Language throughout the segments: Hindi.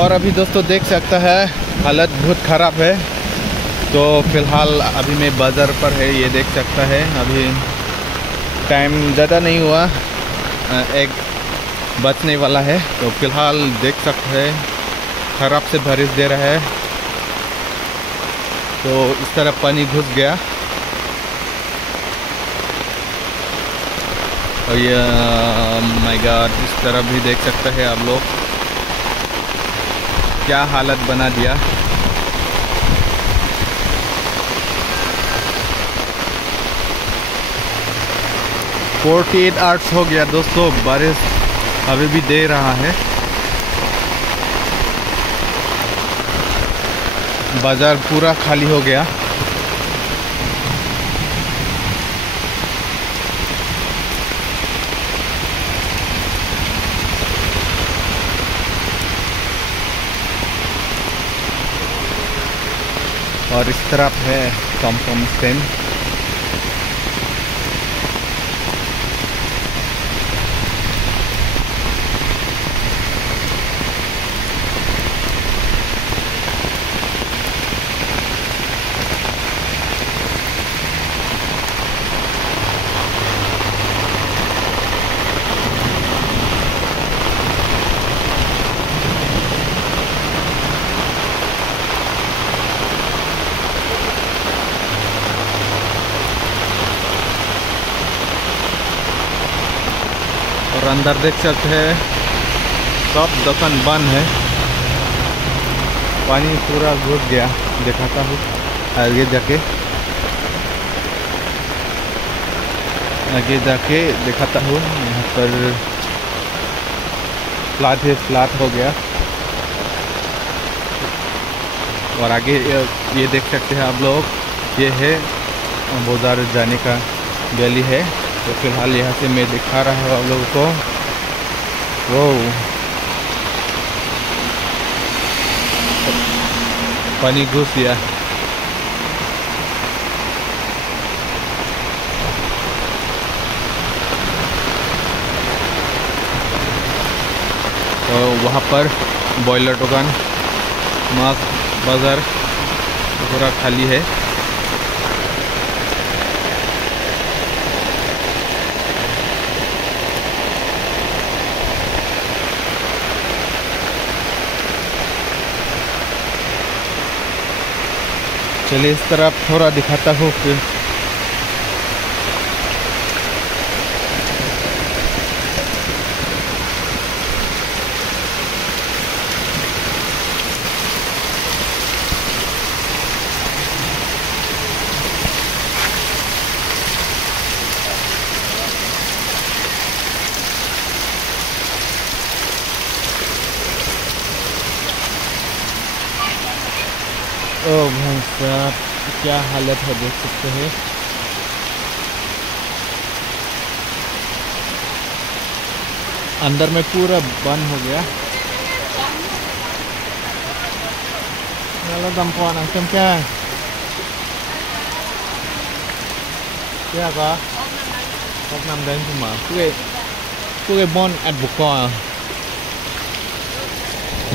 और अभी दोस्तों देख सकता है हालत बहुत ख़राब है। तो फ़िलहाल अभी मैं बाज़ार पर है, ये देख सकता है। अभी टाइम ज़्यादा नहीं हुआ, 1 बजने वाला है। तो फ़िलहाल देख सकते हैं ख़राब से बारिश दे रहा है। तो इस तरह पानी घुस गया और ये माय गॉड, इस तरह भी देख सकते हैं आप लोग, क्या हालत बना दिया। (48 आवर्स हो गया दोस्तों, बारिश अभी भी दे रहा है। बाजार पूरा खाली हो गया। और इस तरफ है टॉम स्टैंड। और अंदर देख सकते हैं सब दुकान बंद है, पानी पूरा घुस गया। दिखाता हूँ आगे जाके दिखाता हूँ। यहाँ पर फ्लैट हो गया। और आगे ये देख सकते हैं आप लोग, ये है बाजार जाने का गली है। तो फिलहाल यहाँ से मैं दिखा रहा हूँ आप लोगों को। वो पानी घुस गया। तो वहाँ पर बॉयलर दुकान, मास बाज़ार पूरा खाली है। चलिए इस तरफ थोड़ा दिखाता हूँ फिर। ओ भाई साहब, क्या हालत है देख सकते हैं। अंदर में पूरा बंद हो गया। Kalau tampuan angkem क्या का Kok nam dan cuma Kuke bon at buka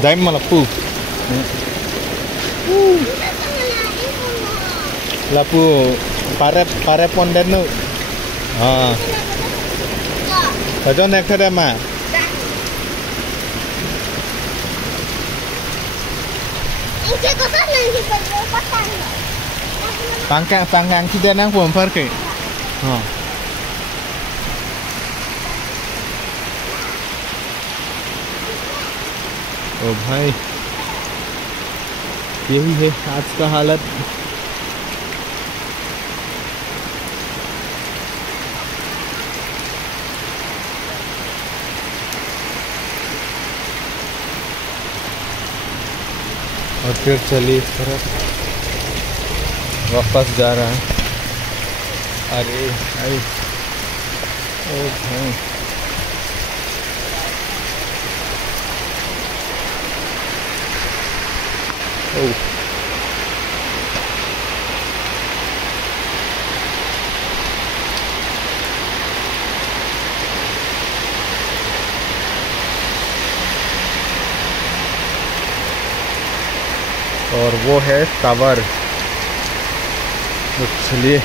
Daim malapu Lapu pare ponden nu Kajo nek thada ma Pangkang tidak nang pun pergi. ओ भाई, यही है आज का हालत। और फिर चलिए इस तरफ वापस जा रहा है। अरे भाई, ओ भाई, ओ और वो है टावर। तो चलिए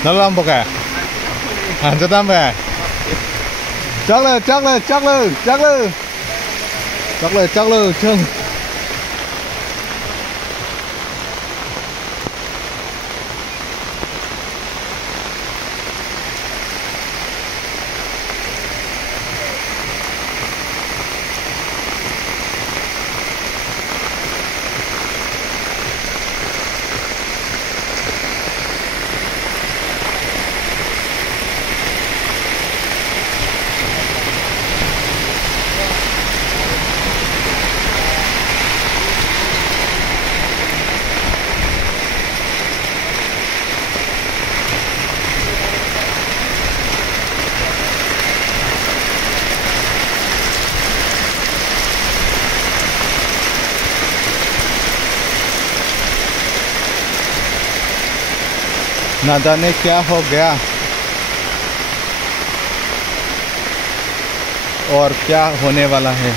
Dalam bukan? Sedang bukan? Cak le. ना जाने क्या हो गया और क्या होने वाला है।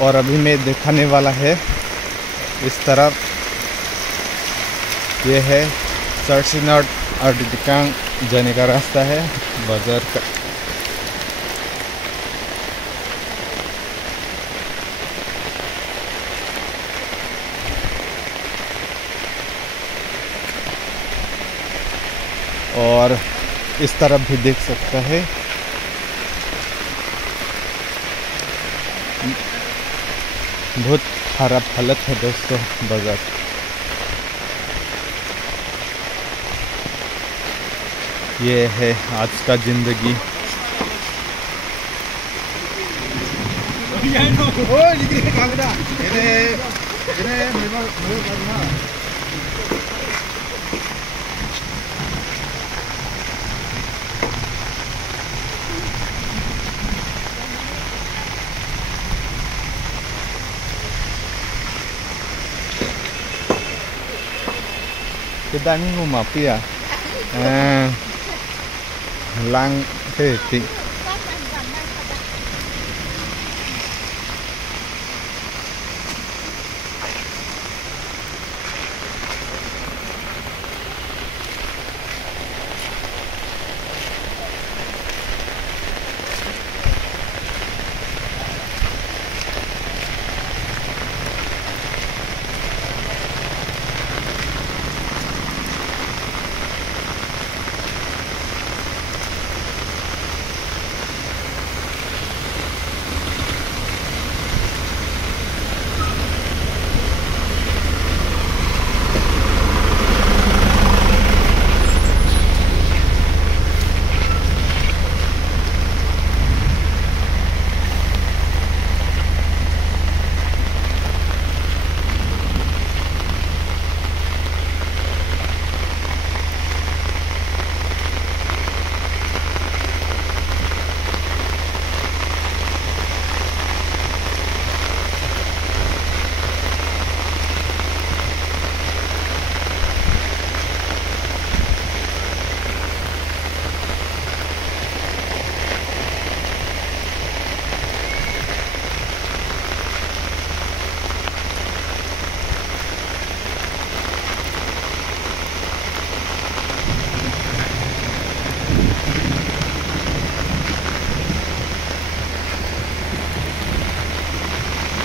और अभी मैं दिखाने वाला है इस तरफ। ये है सरसिनाट अर्डिकांग जाने का रास्ता है बाजार का। और इस तरफ भी देख सकता है। बहुत खराब हालत है दोस्तों बाजार। ये है आज का जिंदगी। Kita ni rumah pia. Lang thế thì